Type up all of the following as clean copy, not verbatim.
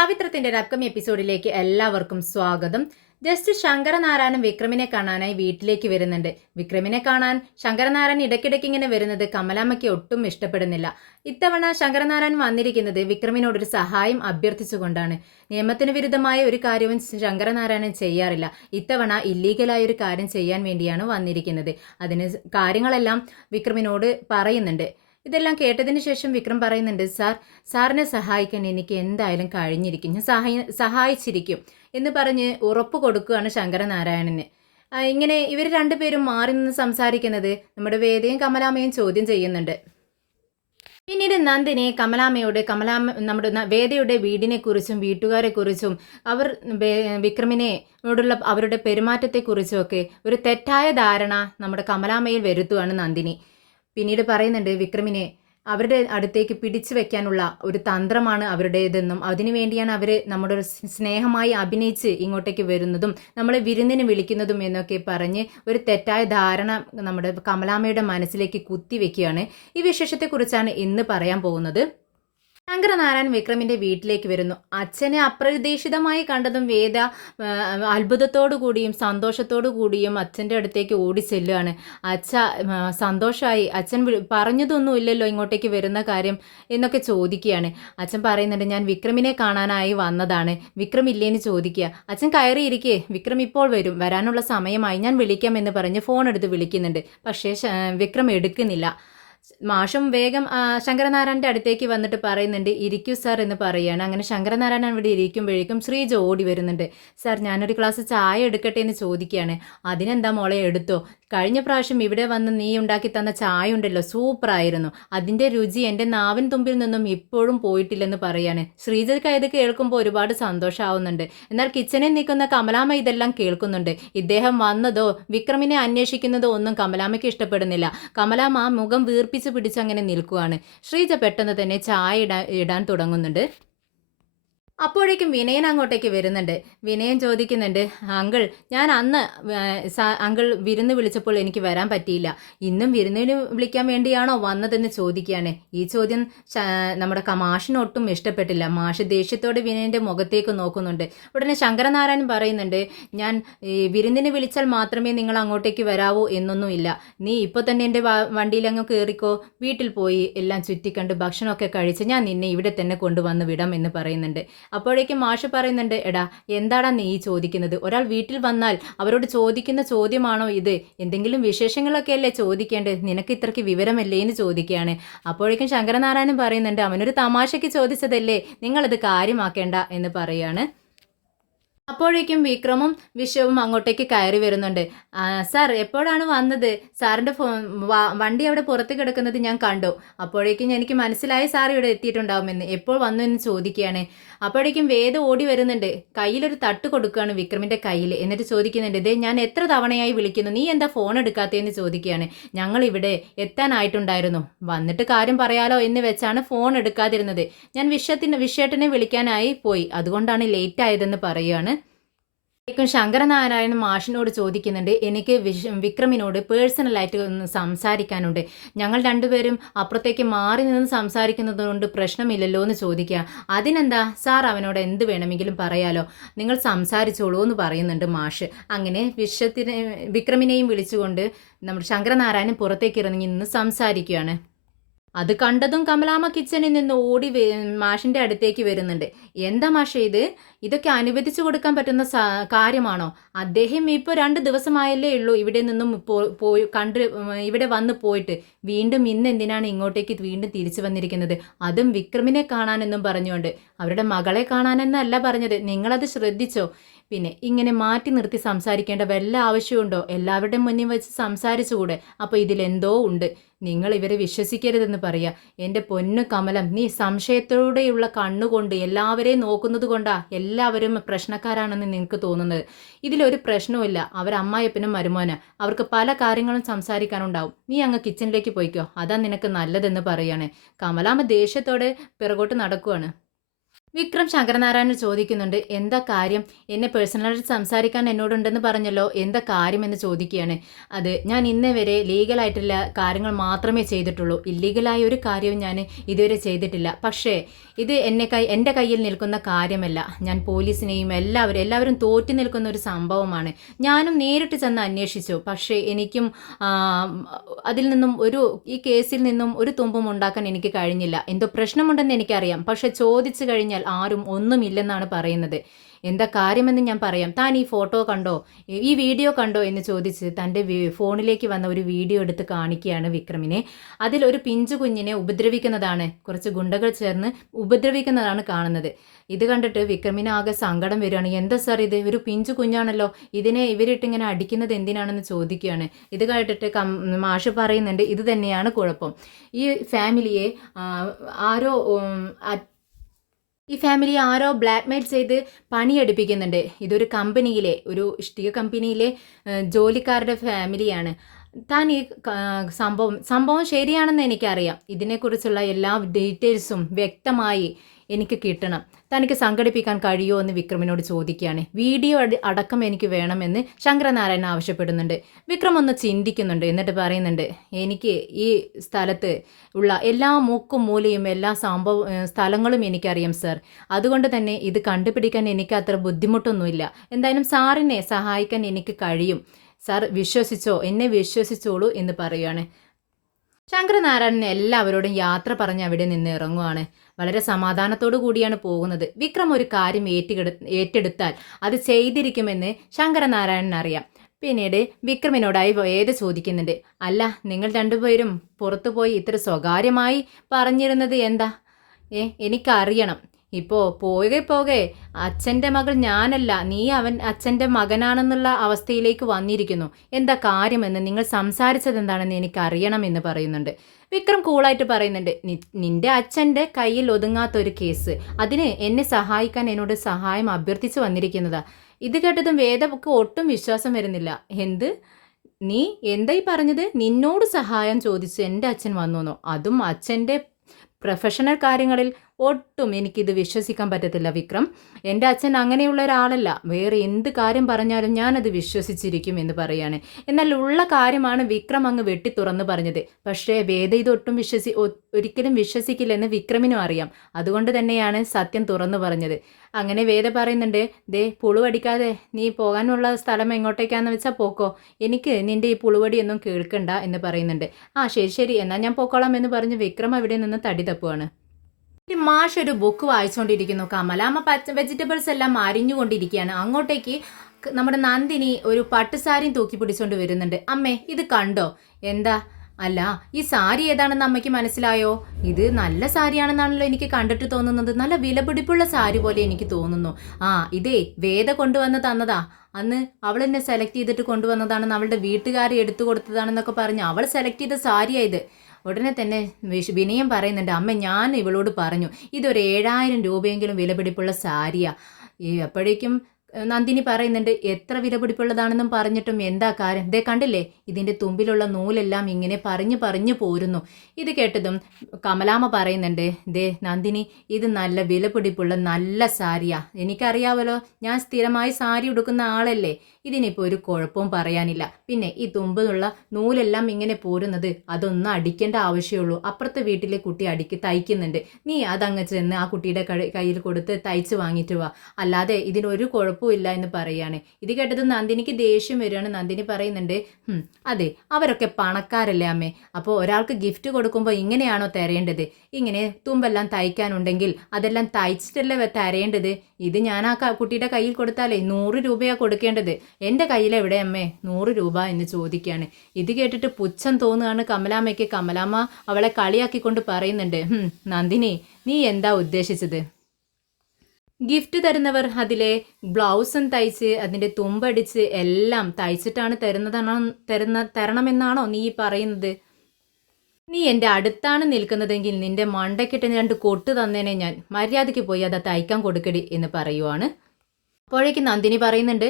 പവിത്രത്തിന്റെ ഒരു അപ്കമിങ് എപ്പിസോഡിലേക്ക് എല്ലാവർക്കും സ്വാഗതം. ജസ്റ്റ് ശങ്കരനാരായണൻ വിക്രമിനെ കാണാനായി വീട്ടിലേക്ക് വരുന്നുണ്ട്. വിക്രമിനെ കാണാൻ ശങ്കരനാരായണൻ ഇടയ്ക്കിടയ്ക്ക് ഇങ്ങനെ വരുന്നത് കമലാമ്മയ്ക്ക് ഒട്ടും ഇഷ്ടപ്പെടുന്നില്ല. ഇത്തവണ ശങ്കരനാരായണൻ വന്നിരിക്കുന്നത് വിക്രമിനോടൊരു സഹായം അഭ്യർത്ഥിച്ചുകൊണ്ടാണ്. നിയമത്തിന് വിരുദ്ധമായ ഒരു കാര്യവും ശങ്കരനാരായണൻ ചെയ്യാറില്ല. ഇത്തവണ ഇല്ലീഗലായ ഒരു കാര്യം ചെയ്യാൻ വേണ്ടിയാണ് വന്നിരിക്കുന്നത്. അതിന് കാര്യങ്ങളെല്ലാം വിക്രമിനോട് പറയുന്നുണ്ട്. ഇതെല്ലാം കേട്ടതിന് ശേഷം വിക്രം പറയുന്നുണ്ട്, സാറിനെ സഹായിക്കാൻ എനിക്ക് എന്തായാലും കഴിഞ്ഞിരിക്കും, ഞാൻ സഹായിച്ചിരിക്കും എന്ന് പറഞ്ഞ് ഉറപ്പ് കൊടുക്കുകയാണ് ശങ്കരനാരായണന്. ഇങ്ങനെ ഇവർ രണ്ടുപേരും മാറി നിന്ന് സംസാരിക്കുന്നത് നമ്മുടെ വേദയും കമലാമ്മയും ചോദ്യം ചെയ്യുന്നുണ്ട്. പിന്നീട് നന്ദിനി നമ്മുടെ വേദയുടെ വീടിനെ കുറിച്ചും വീട്ടുകാരെ കുറിച്ചും അവർ വിക്രമിനോടുള്ള അവരുടെ പെരുമാറ്റത്തെക്കുറിച്ചും ഒക്കെ ഒരു തെറ്റായ ധാരണ നമ്മുടെ കമലാമ്മയിൽ വരുത്തുകയാണ് നന്ദിനി. പിന്നീട് പറയുന്നുണ്ട്, വിക്രമിനെ അവരുടെ അടുത്തേക്ക് പിടിച്ചു വെക്കാനുള്ള ഒരു തന്ത്രമാണ് അവരുടേതെന്നും അതിനുവേണ്ടിയാണ് അവർ നമ്മുടെ ഒരു സ്നേഹമായി അഭിനയിച്ച് ഇങ്ങോട്ടേക്ക് വരുന്നതും നമ്മളെ വിരുന്നിന് വിളിക്കുന്നതും എന്നൊക്കെ പറഞ്ഞ് ഒരു തെറ്റായ ധാരണ നമ്മുടെ കമലാമ്മയുടെ മനസ്സിലേക്ക് കുത്തിവെക്കുകയാണ്. ഈ വിശേഷത്തെക്കുറിച്ചാണ് ഇന്ന് പറയാൻ പോകുന്നത്. ശങ്കരനാരായൺ വിക്രമിന്റെ വീട്ടിലേക്ക് വരുന്നു. അച്ഛനെ അപ്രതീക്ഷിതമായി കണ്ടതും വേദ അത്ഭുതത്തോടു കൂടിയും സന്തോഷത്തോടു കൂടിയും അച്ഛൻ്റെ അടുത്തേക്ക് ഓടി ചെല്ലുകയാണ്. സന്തോഷമായി, അച്ഛൻ പറഞ്ഞതൊന്നും ഇല്ലല്ലോ ഇങ്ങോട്ടേക്ക് വരുന്ന കാര്യം എന്നൊക്കെ ചോദിക്കുകയാണ്. അച്ഛൻ പറയുന്നുണ്ട്, ഞാൻ വിക്രമിനെ കാണാനായി വന്നതാണ്, വിക്രം ഇല്ലേന്ന് ചോദിക്കുക. അച്ഛൻ കയറിയിരിക്കേ, വിക്രം ഇപ്പോൾ വരും, വരാനുള്ള സമയമായി, ഞാൻ വിളിക്കാം എന്ന് പറഞ്ഞ് ഫോൺ എടുത്ത് വിളിക്കുന്നുണ്ട്. പക്ഷേ വിക്രം എടുക്കുന്നില്ല. മാഷും വേഗം ശങ്കരനാരായണൻ്റെ അടുത്തേക്ക് വന്നിട്ട് പറയുന്നുണ്ട്, ഇരിക്കൂ സാർ എന്ന് പറയുകയാണ്. അങ്ങനെ ശങ്കരനാരായണൻ ഇവിടെ ഇരിക്കുമ്പോഴേക്കും ശ്രീജ ഓടി വരുന്നുണ്ട്. സാർ, ഞാനൊരു ഗ്ലാസ് ചായ എടുക്കട്ടെ എന്ന് ചോദിക്കുകയാണ്. അതിനെന്താ മോളെ, എടുത്തോ, കഴിഞ്ഞ പ്രാവശ്യം ഇവിടെ വന്ന് നീ ഉണ്ടാക്കി തന്ന ചായ ഉണ്ടല്ലോ, സൂപ്പറായിരുന്നു, അതിൻ്റെ രുചി എൻ്റെ നാവിൻ തുമ്പിൽ നിന്നും ഇപ്പോഴും പോയിട്ടില്ലെന്ന് പറയാണ്. ശ്രീജയ്ക്ക് ഇത് കേൾക്കുമ്പോൾ ഒരുപാട് സന്തോഷമാവുന്നുണ്ട്. എന്നാൽ കിച്ചണിൽ നിൽക്കുന്ന കമലാമ്മ ഇതെല്ലാം കേൾക്കുന്നുണ്ട്. ഇദ്ദേഹം വന്നതോ വിക്രമിനെ അന്വേഷിക്കുന്നതോ ഒന്നും കമലാമ്മയ്ക്ക് ഇഷ്ടപ്പെടുന്നില്ല. കമലാമ്മ മുഖം വീർപ്പിച്ച് പിടിച്ചങ്ങനെ നിൽക്കുകയാണ്. ശ്രീജ പെട്ടെന്ന് തന്നെ ചായ ഇടാൻ തുടങ്ങുന്നുണ്ട്. അപ്പോഴേക്കും വിനയൻ അങ്ങോട്ടേക്ക് വരുന്നുണ്ട്. വിനയൻ ചോദിക്കുന്നുണ്ട്, അങ്കിൾ, ഞാൻ അന്ന് അങ്കിൾ വിരുന്ന് വിളിച്ചപ്പോൾ എനിക്ക് വരാൻ പറ്റിയില്ല, ഇന്നും വിരുന്നിന് വിളിക്കാൻ വേണ്ടിയാണോ വന്നതെന്ന് ചോദിക്കുകയാണ്. ഈ ചോദ്യം നമ്മുടെ മാഷിന് ഒട്ടും ഇഷ്ടപ്പെട്ടില്ല. മാഷ് ദേഷ്യത്തോടെ വിനയൻ്റെ മുഖത്തേക്ക് നോക്കുന്നുണ്ട്. ഉടനെ ശങ്കരനാരായണൻ പറയുന്നുണ്ട്, ഞാൻ വിരുന്നിന് വിളിച്ചാൽ മാത്രമേ നിങ്ങൾ അങ്ങോട്ടേക്ക് വരാവൂ എന്നൊന്നുമില്ല, നീ ഇപ്പോൾ തന്നെ എൻ്റെ വണ്ടിയിൽ അങ്ങ് കയറിക്കോ, വീട്ടിൽ പോയി എല്ലാം ചുറ്റിക്കണ്ട് ഭക്ഷണമൊക്കെ കഴിച്ച് ഞാൻ നിന്നെ ഇവിടെ തന്നെ കൊണ്ടുവന്ന് വിടാം എന്ന് പറയുന്നുണ്ട്. അപ്പോഴേക്കും മാഷ് പറയുന്നുണ്ട്, എടാ, എന്താടാ നീ ചോദിക്കുന്നത്, ഒരാൾ വീട്ടിൽ വന്നാൽ അവരോട് ചോദിക്കുന്ന ചോദ്യമാണോ ഇത്, എന്തെങ്കിലും വിശേഷങ്ങളൊക്കെ അല്ലേ ചോദിക്കേണ്ടത്, നിനക്ക് ഇത്രയ്ക്ക് വിവരമല്ലേ എന്ന് ചോദിക്കുകയാണ്. അപ്പോഴേക്കും ശങ്കരനാരായണൻ പറയുന്നുണ്ട്, അവനൊരു തമാശയ്ക്ക് ചോദിച്ചതല്ലേ, നിങ്ങളത് കാര്യമാക്കേണ്ട എന്ന് പറയുകയാണ്. അപ്പോഴേക്കും വിക്രമും വിശ്വവും അങ്ങോട്ടേക്ക് കയറി വരുന്നുണ്ട്. സാർ, എപ്പോഴാണ് വന്നത്, സാറിൻ്റെ വണ്ടി അവിടെ പുറത്ത് കിടക്കുന്നത് ഞാൻ കണ്ടു, അപ്പോഴേക്കും എനിക്ക് മനസ്സിലായി സാർ ഇവിടെ എത്തിയിട്ടുണ്ടാവുമെന്ന്, എപ്പോൾ വന്നു എന്ന് ചോദിക്കുകയാണ്. അപ്പോഴേക്കും വേദ ഓടി വരുന്നുണ്ട്, കയ്യിലൊരു തട്ട് കൊടുക്കുകയാണ് വിക്രമിൻ്റെ കയ്യിൽ. എന്നിട്ട് ചോദിക്കുന്നുണ്ട്, ഇതേ ഞാൻ എത്ര തവണയായി വിളിക്കുന്നു, നീ എന്താ ഫോൺ എടുക്കാത്തതെന്ന് ചോദിക്കുകയാണ്. ഞങ്ങൾ ഇവിടെ എത്താനായിട്ടുണ്ടായിരുന്നു, വന്നിട്ട് കാര്യം പറയാലോ എന്ന് വെച്ചാണ് ഫോൺ എടുക്കാതിരുന്നത്, ഞാൻ വിശ്വേട്ടനെ വിളിക്കാനായി പോയി, അതുകൊണ്ടാണ് ലേറ്റ് ആയതെന്ന് പറയുകയാണ്. ശങ്കരനാരായണൻ മാഷിനോട് ചോദിക്കുന്നുണ്ട്, എനിക്ക് വിക്രമിനോട് പേഴ്സണലായിട്ട് ഒന്ന് സംസാരിക്കാനുണ്ട്, ഞങ്ങൾ രണ്ടുപേരും അപ്പുറത്തേക്ക് മാറി നിന്ന് സംസാരിക്കുന്നത് കൊണ്ട് പ്രശ്നമില്ലല്ലോ എന്ന് ചോദിക്കുക. അതിനെന്താ സാർ, അവനോട് എന്ത് വേണമെങ്കിലും പറയാലോ, നിങ്ങൾ സംസാരിച്ചോളൂ എന്ന് പറയുന്നുണ്ട് മാഷ്. അങ്ങനെ വിക്രമിനെയും വിളിച്ചുകൊണ്ട് നമ്മുടെ ശങ്കരനാരായണൻ പുറത്തേക്ക് ഇറങ്ങി നിന്ന് സംസാരിക്കുകയാണ്. അത് കണ്ടതും കമലാമ്മ കിച്ചണിൽ നിന്ന് ഓടി മാഷിൻ്റെ അടുത്തേക്ക് വരുന്നുണ്ട്. എന്താ മാഷേ ഇത്, ഇതൊക്കെ അനുവദിച്ചു കൊടുക്കാൻ പറ്റുന്ന കാര്യമാണോ, അദ്ദേഹം ഇപ്പോൾ 2 ദിവസമായല്ലേ ഉള്ളൂ ഇവിടെ നിന്നും പോയി ഇവിടെ വന്ന് പോയിട്ട്, വീണ്ടും ഇന്ന് എന്തിനാണ് ഇങ്ങോട്ടേക്ക് വീണ്ടും തിരിച്ചു വന്നിരിക്കുന്നത്, അതും വിക്രമിനെ കാണാനെന്നും പറഞ്ഞുകൊണ്ട്. അവരുടെ മകളെ കാണാനെന്നല്ല പറഞ്ഞത്, നിങ്ങളത് ശ്രദ്ധിച്ചോ, പിന്നെ ഇങ്ങനെ മാറ്റി നിർത്തി സംസാരിക്കേണ്ട വല്ല ആവശ്യമുണ്ടോ, എല്ലാവരുടെയും മുന്നിൽ വെച്ച് സംസാരിച്ചുകൂടെ, അപ്പോൾ ഇതിലെന്തോ ഉണ്ട്, നിങ്ങൾ ഇവരെ വിശ്വസിക്കരുതെന്ന് പറയാ. എൻ്റെ പൊന്നു കമലം, നീ സംശയത്തോടെയുള്ള കണ്ണുകൊണ്ട് എല്ലാവരെയും നോക്കുന്നത് കൊണ്ടാ എല്ലാവരും പ്രശ്നക്കാരാണെന്ന് നിനക്ക് തോന്നുന്നത്. ഇതിലൊരു പ്രശ്നവുമില്ല, അവരമ്മായപ്പനും മരുമോന, അവർക്ക് പല കാര്യങ്ങളും സംസാരിക്കാനുണ്ടാവും, നീ അങ്ങ് കിച്ചണിലേക്ക് പോയിക്കോ, അതാ നിനക്ക് നല്ലതെന്ന് പറയാണ്. കമലാമ്മ ദേഷ്യത്തോടെ പിറകോട്ട് നടക്കുവാണ്. വിക്രം ശങ്കരനാരായണൻ ചോദിക്കുന്നുണ്ട്, എന്താ കാര്യം? എന്നെ പേഴ്സണലായിട്ട് സംസാരിക്കാൻ എന്നോടുണ്ടെന്ന് പറഞ്ഞല്ലോ, എന്താ കാര്യമെന്ന് ചോദിക്കുകയാണ്. അത് ഞാൻ ഇന്നേ വരെ ലീഗലായിട്ടുള്ള കാര്യങ്ങൾ മാത്രമേ ചെയ്തിട്ടുള്ളൂ. ഇല്ലീഗലായ ഒരു കാര്യവും ഞാൻ ഇതുവരെ ചെയ്തിട്ടില്ല. പക്ഷേ ഇത് എൻ്റെ കയ്യിൽ നിൽക്കുന്ന കാര്യമല്ല. ഞാൻ പോലീസിനെയും എല്ലാവരും തോറ്റു നിൽക്കുന്ന ഒരു സംഭവമാണ്. ഞാനും നേരിട്ട് ചെന്ന് അന്വേഷിച്ചു. പക്ഷേ എനിക്കും അതിൽ നിന്നും ഈ കേസിൽ നിന്നും ഒരു തുമ്പും ഉണ്ടാക്കാൻ എനിക്ക് കഴിഞ്ഞില്ല. എന്തോ പ്രശ്നമുണ്ടെന്ന് എനിക്കറിയാം. പക്ഷെ ചോദിച്ചു കഴിഞ്ഞാൽ ആരും ഒന്നുമില്ലെന്നാണ് പറയുന്നത്. എന്താ കാര്യമെന്ന് ഞാൻ പറയാം. താൻ ഈ ഫോട്ടോ കണ്ടോ, ഈ വീഡിയോ കണ്ടോ എന്ന് ചോദിച്ച് തൻ്റെ ഫോണിലേക്ക് വന്ന ഒരു വീഡിയോ എടുത്ത് കാണിക്കുകയാണ് വിക്രമിനെ. അതിൽ ഒരു പിഞ്ചു കുഞ്ഞിനെ ഉപദ്രവിക്കുന്നതാണ്, കുറച്ച് ഗുണ്ടകൾ ചേർന്ന് ഉപദ്രവിക്കുന്നതാണ് കാണുന്നത്. ഇത് കണ്ടിട്ട് വിക്രമിന് ആകെ സങ്കടം വരികയാണ്. എന്താ സാർ ഇത്, ഒരു പിഞ്ചു കുഞ്ഞാണല്ലോ, ഇതിനെ ഇവരിട്ട് ഇങ്ങനെ അടിക്കുന്നത് എന്തിനാണെന്ന് ചോദിക്കുകയാണ്. ഇത് കേട്ടിട്ട് മാഷ് പറയുന്നുണ്ട്, ഇത് തന്നെയാണ് കുഴപ്പം. ഈ ഫാമിലിയെ ആരോ ബ്ലാക്ക്മെയിൽ ചെയ്ത് പണിയെടുപ്പിക്കുന്നുണ്ട്. ഇതൊരു കമ്പനിയിലെ, ഒരു ഇഷ്ടിക കമ്പനിയിലെ ജോലിക്കാരുടെ ഫാമിലിയാണ്. താൻ ഈ സംഭവം ശരിയാണെന്ന് എനിക്കറിയാം. ഇതിനെക്കുറിച്ചുള്ള എല്ലാ ഡീറ്റെയിൽസും വ്യക്തമായി എനിക്ക് കിട്ടണം. തനിക്ക് സംഘടിപ്പിക്കാൻ കഴിയുമോ എന്ന് വിക്രമിനോട് ചോദിക്കുകയാണ്. വീഡിയോ അടക്കം എനിക്ക് വേണമെന്ന് ശങ്കരനാരായണൻ ആവശ്യപ്പെടുന്നുണ്ട്. വിക്രം ഒന്ന് ചിന്തിക്കുന്നുണ്ട്. എന്നിട്ട് പറയുന്നുണ്ട്, എനിക്ക് ഈ സ്ഥലത്ത് ഉള്ള എല്ലാ മുക്കും മൂലയും എല്ലാ സ്ഥലങ്ങളും എനിക്കറിയാം സർ. അതുകൊണ്ട് തന്നെ ഇത് കണ്ടുപിടിക്കാൻ എനിക്ക് അത്ര ബുദ്ധിമുട്ടൊന്നുമില്ല. എന്തായാലും സാറിനെ സഹായിക്കാൻ എനിക്ക് കഴിയും. സാർ വിശ്വസിച്ചോ, എന്നെ വിശ്വസിച്ചോളൂ എന്ന് പറയുകയാണ്. ശങ്കരനാരായണൻ എല്ലാവരോടും യാത്ര പറഞ്ഞ് അവിടെ നിന്ന് ഇറങ്ങുവാണ്. വളരെ സമാധാനത്തോടു കൂടിയാണ് പോകുന്നത്. വിക്രം ഒരു കാര്യം ഏറ്റെടുത്താൽ അത് ചെയ്തിരിക്കുമെന്ന് ശങ്കരനാരായണൻ അറിയാം. പിന്നീട് വിക്രമിനോടായി വേദ ചോദിക്കുന്നുണ്ട്, അല്ല, നിങ്ങൾ രണ്ടുപേരും പുറത്തു പോയി ഇത്ര സ്വകാര്യമായി പറഞ്ഞിരുന്നത് എന്താ? എനിക്കറിയണം. ഇപ്പോൾ പോകെ അച്ഛൻ്റെ മകൾ ഞാനല്ല, നീ അച്ഛൻ്റെ മകനാണെന്നുള്ള അവസ്ഥയിലേക്ക് വന്നിരിക്കുന്നു. എന്താ കാര്യമെന്ന്, നിങ്ങൾ സംസാരിച്ചത് എന്താണെന്ന് എനിക്കറിയണമെന്ന് പറയുന്നുണ്ട്. വിക്രം കൂളായിട്ട് പറയുന്നുണ്ട്, നിന്റെ അച്ഛൻ്റെ കയ്യിൽ ഒതുങ്ങാത്തൊരു കേസ്, അതിന് എന്നെ സഹായിക്കാൻ എന്നോട് സഹായം അഭ്യർത്ഥിച്ച് വന്നിരിക്കുന്നതാ. ഇത് കേട്ടതും വേദക്ക് ഒട്ടും വിശ്വാസം വരുന്നില്ല. നീ എന്തായി പറഞ്ഞത്? നിന്നോട് സഹായം ചോദിച്ച് എൻ്റെ അച്ഛൻ വന്നു, അതും അച്ഛൻ്റെ പ്രൊഫഷണൽ കാര്യങ്ങളിൽ? ഒട്ടും എനിക്കിത് വിശ്വസിക്കാൻ പറ്റത്തില്ല വിക്രം. എൻ്റെ അച്ഛൻ അങ്ങനെയുള്ള ഒരാളല്ല. വേറെ എന്ത് കാര്യം പറഞ്ഞാലും ഞാനത് വിശ്വസിച്ചിരിക്കും എന്ന് പറയാണ്. എന്നാൽ ഉള്ള കാര്യമാണ് വിക്രം അങ്ങ് വെട്ടി തുറന്നു പറഞ്ഞത്. പക്ഷേ വേദ ഇതൊട്ടും ഒരിക്കലും വിശ്വസിക്കില്ലെന്ന് വിക്രമിനും അറിയാം. അതുകൊണ്ട് തന്നെയാണ് സത്യം തുറന്നു പറഞ്ഞത്. അങ്ങനെ വേദ പറയുന്നുണ്ട്, ദേ പുളുവടിക്കാതെ നീ പോകാനുള്ള സ്ഥലം എങ്ങോട്ടേക്കാന്ന് വെച്ചാൽ പോക്കോ, എനിക്ക് നിൻ്റെ ഈ പുളുവടിയൊന്നും കേൾക്കണ്ട എന്ന് പറയുന്നുണ്ട്. ശരി എന്നാൽ ഞാൻ പോക്കോളാം എന്ന് പറഞ്ഞ് വിക്രം അവിടെ നിന്ന് തടി തപ്പുവാണ്. മാഷ് ഒരു ബുക്ക് വായിച്ചുകൊണ്ടിരിക്കുന്നു. കമലാമ്മ വെജിറ്റബിൾസ് എല്ലാം അരിഞ്ഞുകൊണ്ടിരിക്കുകയാണ്. അങ്ങോട്ടേക്ക് നമ്മുടെ നന്ദിനി ഒരു പട്ടുസാരിയും തൂക്കി പിടിച്ചുകൊണ്ട് വരുന്നുണ്ട്. അമ്മേ, ഇത് കണ്ടോ? എന്താ? അല്ല, ഈ സാരി ഏതാണെന്ന് അമ്മയ്ക്ക് മനസ്സിലായോ? ഇത് നല്ല സാരിയാണെന്നാണല്ലോ എനിക്ക് കണ്ടിട്ട് തോന്നുന്നത്. നല്ല വിലപിടിപ്പുള്ള സാരി പോലെ എനിക്ക് തോന്നുന്നു. ഇതേ വേദ കൊണ്ടുവന്ന് തന്നതാ. അന്ന് അവൾ എന്നെ സെലക്ട് ചെയ്തിട്ട് കൊണ്ടുവന്നതാണെന്ന്, അവളുടെ വീട്ടുകാരെ എടുത്തു കൊടുത്തതാണെന്നൊക്കെ പറഞ്ഞ് അവൾ സെലക്ട് ചെയ്ത സാരിയായത്. ഉടനെ തന്നെ വിനയം പറയുന്നുണ്ട്, അമ്മ ഞാൻ ഇവളോട് പറഞ്ഞു ഇതൊരു 7000 രൂപയെങ്കിലും വിലപിടിപ്പുള്ള സാരിയാ. അപ്പോഴേക്കും നന്ദിനി പറയുന്നുണ്ട്, എത്ര വിലപിടിപ്പുള്ളതാണെന്നും പറഞ്ഞിട്ടും എന്താ കാര്യം? ദേ കണ്ടില്ലേ, ഇതിൻ്റെ തുമ്പിലുള്ള നൂലെല്ലാം ഇങ്ങനെ പറഞ്ഞു പോരുന്നു. ഇത് കേട്ടതും കമലാമ്മ പറയുന്നുണ്ട്, ദേ നന്ദിനി, ഇത് നല്ല വിലപിടിപ്പുള്ള നല്ല സാരിയാ. എനിക്കറിയാവല്ലോ, ഞാൻ സ്ഥിരമായി സാരി ഉടുക്കുന്ന ആളല്ലേ. ഇതിനിപ്പോൾ ഒരു കുഴപ്പവും പറയാനില്ല. പിന്നെ ഈ തുമ്പിലുള്ള നൂലെല്ലാം ഇങ്ങനെ പോരുന്നത് അതൊന്നും അടിക്കേണ്ട ആവശ്യമുള്ളൂ. അപ്പുറത്തെ വീട്ടിലെ കുട്ടി തയ്ക്കുന്നുണ്ട്. നീ അതങ്ങ് ചെന്ന് ആ കുട്ടിയുടെ കയ്യിൽ കൊടുത്ത് തയ്ച്ച് വാങ്ങിയിട്ട് വാ. അല്ലാതെ ഇതിനൊരു കുഴപ്പമില്ല എന്ന് പറയാണ്. ഇത് കേട്ടത് നന്ദിനിക്ക് ദേഷ്യം വരികയാണ്. നന്ദിനി പറയുന്നുണ്ട്, അതെ, അവരൊക്കെ പണക്കാരല്ലേ അമ്മേ. അപ്പോൾ ഒരാൾക്ക് ഗിഫ്റ്റ് കൊടുക്കുമ്പോൾ ഇങ്ങനെയാണോ തരേണ്ടത്? ഇങ്ങനെ തുമ്പെല്ലാം തയ്ക്കാനുണ്ടെങ്കിൽ അതെല്ലാം തയ്ച്ചിട്ടല്ലേ തരേണ്ടത്. ഇത് ഞാൻ ആ കുട്ടിയുടെ കയ്യിൽ കൊടുത്താലേ 100 രൂപയാണ് കൊടുക്കേണ്ടത്. എൻ്റെ കയ്യിലെവിടെ അമ്മേ 100 രൂപ എന്ന് ചോദിക്കുകയാണ്. ഇത് കേട്ടിട്ട് പുച്ഛം തോന്നുകയാണ് കമലാമ്മയ്ക്ക്. കമലാമ്മ അവളെ കളിയാക്കിക്കൊണ്ട് പറയുന്നുണ്ട്, നന്ദിനി, നീ എന്താ ഉദ്ദേശിച്ചത്? ഗിഫ്റ്റ് തരുന്നവർ അതിലെ ബ്ലൗസും തയ്ച്ച് അതിൻ്റെ തുമ്പടിച്ച് എല്ലാം തയ്ച്ചിട്ടാണ് തരണമെന്നാണോ നീ പറയുന്നത്? നീ എൻ്റെ അടുത്താണ് നിൽക്കുന്നതെങ്കിൽ നിന്റെ മണ്ടയ്ക്കിട്ട് 2 കൊട്ട് തന്നേനെ ഞാൻ. മര്യാദയ്ക്ക് പോയി അത് തയ്ക്കാൻ കൊടുക്കടി എന്ന് പറയുവാണ്. അപ്പോഴേക്കും നന്ദിനി പറയുന്നുണ്ട്,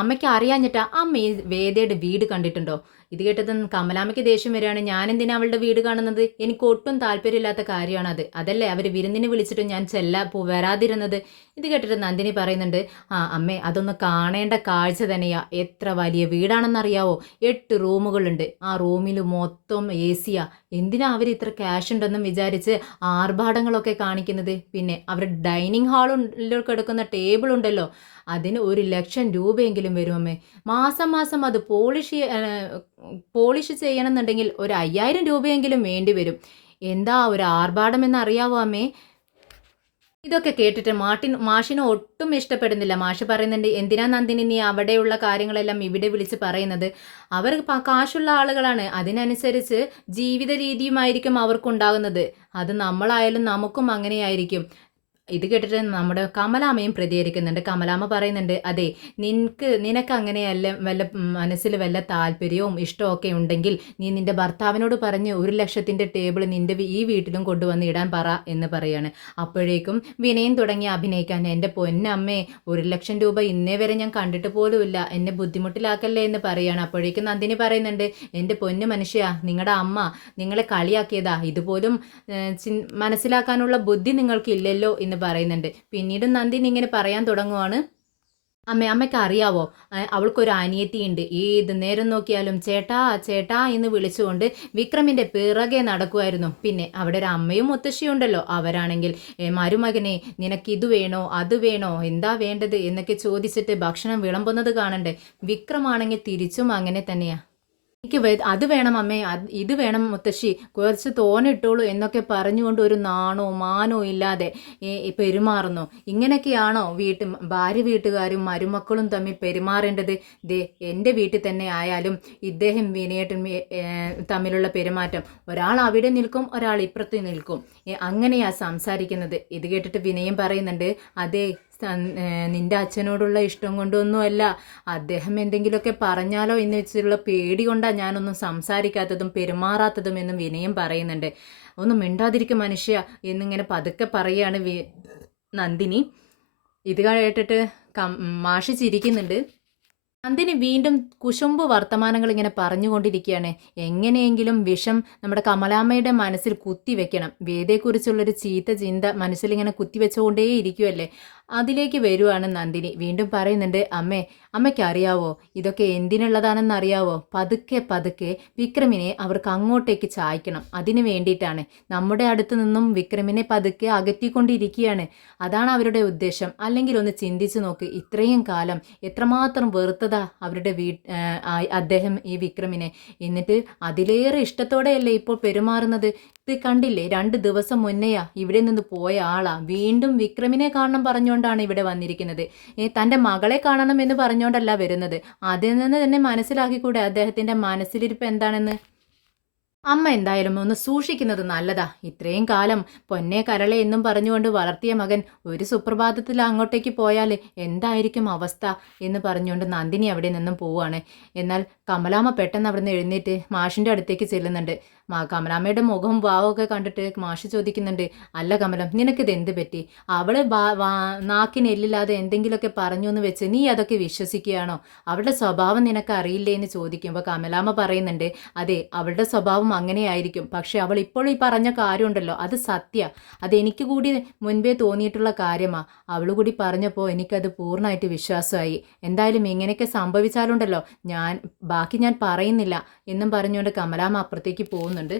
അമ്മയ്ക്ക് അറിയാഞ്ഞിട്ടാ. അമ്മ ഈ വേദയുടെ വീട് കണ്ടിട്ടുണ്ടോ? ഇത് കേട്ടത് കമലാമ്മയ്ക്ക് ദേഷ്യം വരികയാണ്. ഞാൻ എന്തിനാ അവളുടെ വീട് കാണുന്നത്? എനിക്ക് ഒട്ടും താല്പര്യമില്ലാത്ത കാര്യമാണത്. അതല്ലേ അവർ വിരുന്നിന് വിളിച്ചിട്ട് ഞാൻ വരാതിരുന്നത്. ഇത് കേട്ടിട്ട് നന്ദിനി പറയുന്നുണ്ട്, ആ അമ്മേ അതൊന്ന് കാണേണ്ട കാഴ്ച തന്നെയാ. എത്ര വലിയ വീടാണെന്നറിയാവോ? 8 റൂമുകളുണ്ട്. ആ റൂമിൽ മൊത്തം എ സിയാ. എന്തിനാ അവർ ഇത്ര ക്യാഷ് ഉണ്ടെന്നും വിചാരിച്ച് ആർഭാടങ്ങളൊക്കെ കാണിക്കുന്നത്? പിന്നെ അവരുടെ ഡൈനിങ് ഹാളിൽ കിടക്കുന്ന ടേബിൾ ഉണ്ടല്ലോ, അതിന് 1,00,000 രൂപയെങ്കിലും വരും അമ്മേ. മാസം മാസം അത് പോളിഷ് ചെയ്യണമെന്നുണ്ടെങ്കിൽ ഒരു 5,000 രൂപയെങ്കിലും വേണ്ടി വരും. എന്താ ഒരു ആർഭാടം എന്നറിയാവോ അമ്മേ? ഇതൊക്കെ കേട്ടിട്ട് മാഷിന് ഒട്ടും ഇഷ്ടപ്പെടുന്നില്ല. മാഷ് പറയുന്നുണ്ട്, എന്തിനാ നന്ദിനി നീ അവിടെയുള്ള കാര്യങ്ങളെല്ലാം ഇവിടെ വിളിച്ച് പറയുന്നത്? അവർ കാശുള്ള ആളുകളാണ്. അതിനനുസരിച്ച് ജീവിത രീതിയുമായിരിക്കും അവർക്കുണ്ടാകുന്നത്. അത് നമ്മളായാലും നമുക്കും അങ്ങനെയായിരിക്കും. ഇത് കേട്ടിട്ട് നമ്മുടെ കമലാമ്മയും പ്രതികരിക്കുന്നുണ്ട്. കമലാമ്മ പറയുന്നുണ്ട്, അതെ നിനക്ക് അങ്ങനെയല്ല വല്ല മനസ്സിൽ വല്ല താല്പര്യവും ഇഷ്ടമൊക്കെ ഉണ്ടെങ്കിൽ നീ നിന്റെ ഭർത്താവിനോട് പറഞ്ഞ് 1,00,000 ടേബിൾ നിന്റെ ഈ വീട്ടിലും കൊണ്ടുവന്ന് ഇടാൻ പറ എന്ന് പറയാണ്. അപ്പോഴേക്കും വിനയം തുടങ്ങി അഭിനയിക്കാൻ. എൻ്റെ പൊന്നമ്മേ, 1,00,000 രൂപ ഇന്നേ വരെ ഞാൻ കണ്ടിട്ട് പോലുമില്ല, എന്നെ ബുദ്ധിമുട്ടിലാക്കല്ലേ എന്ന് പറയാണ്. അപ്പോഴേക്കും നന്ദിനി പറയുന്നുണ്ട്, എൻ്റെ പൊന്നു മനുഷ്യ, നിങ്ങളുടെ അമ്മ നിങ്ങളെ കളിയാക്കിയതാ, ഇതുപോലും മനസ്സിലാക്കാനുള്ള ബുദ്ധി നിങ്ങൾക്ക് ഇല്ലല്ലോ എന്ന് പറയുന്നുണ്ട്. പിന്നീട് നന്ദിനി ഇങ്ങനെ പറയാൻ തുടങ്ങുവാണ്, അമ്മയ്ക്ക് അറിയാവോ, അവൾക്കൊരു അനിയത്തിയുണ്ട്. ഏത് നേരം നോക്കിയാലും ചേട്ടാ ചേട്ടാ എന്ന് വിളിച്ചുകൊണ്ട് വിക്രമിൻ്റെ പിറകെ നടക്കുമായിരുന്നു. പിന്നെ അവിടെ ഒരു അമ്മയും മുത്തശ്ശിയും ഉണ്ടല്ലോ, അവരാണെങ്കിൽ മരുമകനെ നിനക്കിത് വേണോ അത് വേണോ എന്താ വേണ്ടത് എന്നൊക്കെ ചോദിച്ചിട്ട് ഭക്ഷണം വിളമ്പുന്നത് കാണണ്ടേ. വിക്രമാണെങ്കിൽ തിരിച്ചും അങ്ങനെ തന്നെയാ. എനിക്ക് അത് വേണം അമ്മേ, ഇത് വേണം മുത്തശ്ശി, കുറച്ച് തോനിട്ടോളൂ എന്നൊക്കെ പറഞ്ഞുകൊണ്ട് ഒരു നാണോ മാനോ ഇല്ലാതെ പെരുമാറുന്നു. ഇങ്ങനെയൊക്കെയാണോ ഭാര്യ വീട്ടുകാരും മരുമക്കളും തമ്മിൽ പെരുമാറേണ്ടത്? ദേ എൻ്റെ വീട്ടിൽ തന്നെ ആയാലും ഇദ്ദേഹം വിനയേട്ടൻ തമ്മിലുള്ള പെരുമാറ്റം, ഒരാൾ അവിടെ നിൽക്കും ഒരാൾ ഇപ്പുറത്ത് നിൽക്കും, അങ്ങനെയാ സംസാരിക്കുന്നത്. ഇത് കേട്ടിട്ട് വിനയം പറയുന്നുണ്ട്, അതെ നിന്റെ അച്ഛനോടുള്ള ഇഷ്ടം കൊണ്ടൊന്നുമല്ല, അദ്ദേഹം എന്തെങ്കിലുമൊക്കെ പറഞ്ഞാലോ എന്ന് വെച്ചിട്ടുള്ള പേടി കൊണ്ടാണ് ഞാനൊന്നും സംസാരിക്കാത്തതും പെരുമാറാത്തതും എന്നും വിനയം പറയുന്നുണ്ട്. ഒന്നും മിണ്ടാതിരിക്കും മനുഷ്യ എന്നിങ്ങനെ പതുക്കെ പറയുകയാണ് നന്ദിനി. ഇത് കേട്ടിട്ട് മാഷി ചിരിക്കുന്നുണ്ട്. നന്ദിനി വീണ്ടും കുശുമ്പ് വർത്തമാനങ്ങൾ ഇങ്ങനെ പറഞ്ഞുകൊണ്ടിരിക്കുകയാണ്. എങ്ങനെയെങ്കിലും വിഷം നമ്മുടെ കമലാമ്മയുടെ മനസ്സിൽ കുത്തിവെക്കണം. വേദയെക്കുറിച്ചുള്ളൊരു ചീത്ത ചിന്ത മനസ്സിലിങ്ങനെ കുത്തിവെച്ചുകൊണ്ടേ ഇരിക്കുമല്ലേ. അതിലേക്ക് വരുവാണ് നന്ദിനി. വീണ്ടും പറയുന്നുണ്ട്, അമ്മയ്ക്ക് അറിയാവോ ഇതൊക്കെ എന്തിനുള്ളതാണെന്ന് അറിയാവോ? പതുക്കെ പതുക്കെ വിക്രമിനെ അവർക്ക് അങ്ങോട്ടേക്ക് ചായ്ക്കണം. അതിന് വേണ്ടിയിട്ടാണ്. നമ്മുടെ അടുത്ത് നിന്നും വിക്രമിനെ പതുക്കെ അകറ്റിക്കൊണ്ടിരിക്കുകയാണ്. അതാണ് അവരുടെ ഉദ്ദേശം. അല്ലെങ്കിൽ ഒന്ന് ചിന്തിച്ചു നോക്ക്, ഇത്രയും കാലം എത്രമാത്രം വെറുത്തതാ അവരുടെ അദ്ദേഹം ഈ വിക്രമിനെ. എന്നിട്ട് അതിലേറെ ഇഷ്ടത്തോടെയല്ലേ ഇപ്പോൾ പെരുമാറുന്നത്. ഇത് കണ്ടില്ലേ, 2 ദിവസം മുന്നെയാ ഇവിടെ നിന്ന് പോയ ആളാ വീണ്ടും വിക്രമിനെ കാണണം പറഞ്ഞുകൊണ്ടാണ് ഇവിടെ വന്നിരിക്കുന്നത്. തൻ്റെ മകളെ കാണണം എന്ന് പറഞ്ഞുകൊണ്ടല്ല വരുന്നത്. അതിൽ നിന്ന് തന്നെ മനസ്സിലാക്കിക്കൂടെ അദ്ദേഹത്തിൻ്റെ മനസ്സിലിരിപ്പ് എന്താണെന്ന്? അമ്മ എന്തായാലും ഒന്ന് സൂക്ഷിക്കുന്നത് നല്ലതാ. ഇത്രയും കാലം പൊന്നെ കരളെ എന്നും പറഞ്ഞുകൊണ്ട് വളർത്തിയ മകൻ ഒരു സുപ്രഭാതത്തിൽ അങ്ങോട്ടേക്ക് പോയാൽ എന്തായിരിക്കും അവസ്ഥ എന്ന് പറഞ്ഞുകൊണ്ട് നന്ദിനി അവിടെ നിന്നും പോവുകയാണ്. എന്നാൽ കമലാമ്മ പെട്ടെന്ന് അവിടെ നിന്ന് എഴുന്നേറ്റ് മാഷിൻ്റെ അടുത്തേക്ക് ചെല്ലുന്നുണ്ട്. കമലാമ്മയുടെ മുഖവും ഭാവമൊക്കെ കണ്ടിട്ട് മാഷ് ചോദിക്കുന്നുണ്ട്, അല്ല കമലം, നിനക്കിത് എന്ത് പറ്റി? അവള് നാക്കിന് എല്ലില്ലാതെ എന്തെങ്കിലുമൊക്കെ പറഞ്ഞു എന്ന് വെച്ച് നീ അതൊക്കെ വിശ്വസിക്കുകയാണോ? അവളുടെ സ്വഭാവം നിനക്ക് അറിയില്ലേ എന്ന് ചോദിക്കുമ്പോൾ കമലാമ്മ പറയുന്നുണ്ട്, അതെ അവളുടെ സ്വഭാവം അങ്ങനെയായിരിക്കും. പക്ഷെ അവൾ ഇപ്പോൾ ഈ പറഞ്ഞ കാര്യമുണ്ടല്ലോ, അത് സത്യ. അതെനിക്ക് കൂടി മുൻപേ തോന്നിയിട്ടുള്ള കാര്യമാണ്. അവൾ കൂടി പറഞ്ഞപ്പോൾ എനിക്കത് പൂർണ്ണമായിട്ട് വിശ്വാസമായി. എന്തായാലും ഇങ്ങനെയൊക്കെ സംഭവിച്ചാലുണ്ടല്ലോ ബാക്കി ഞാൻ പറയുന്നില്ല എന്നും പറഞ്ഞുകൊണ്ട് കമലാമ്മ അപ്പുറത്തേക്ക് പോകുന്നുണ്ട്.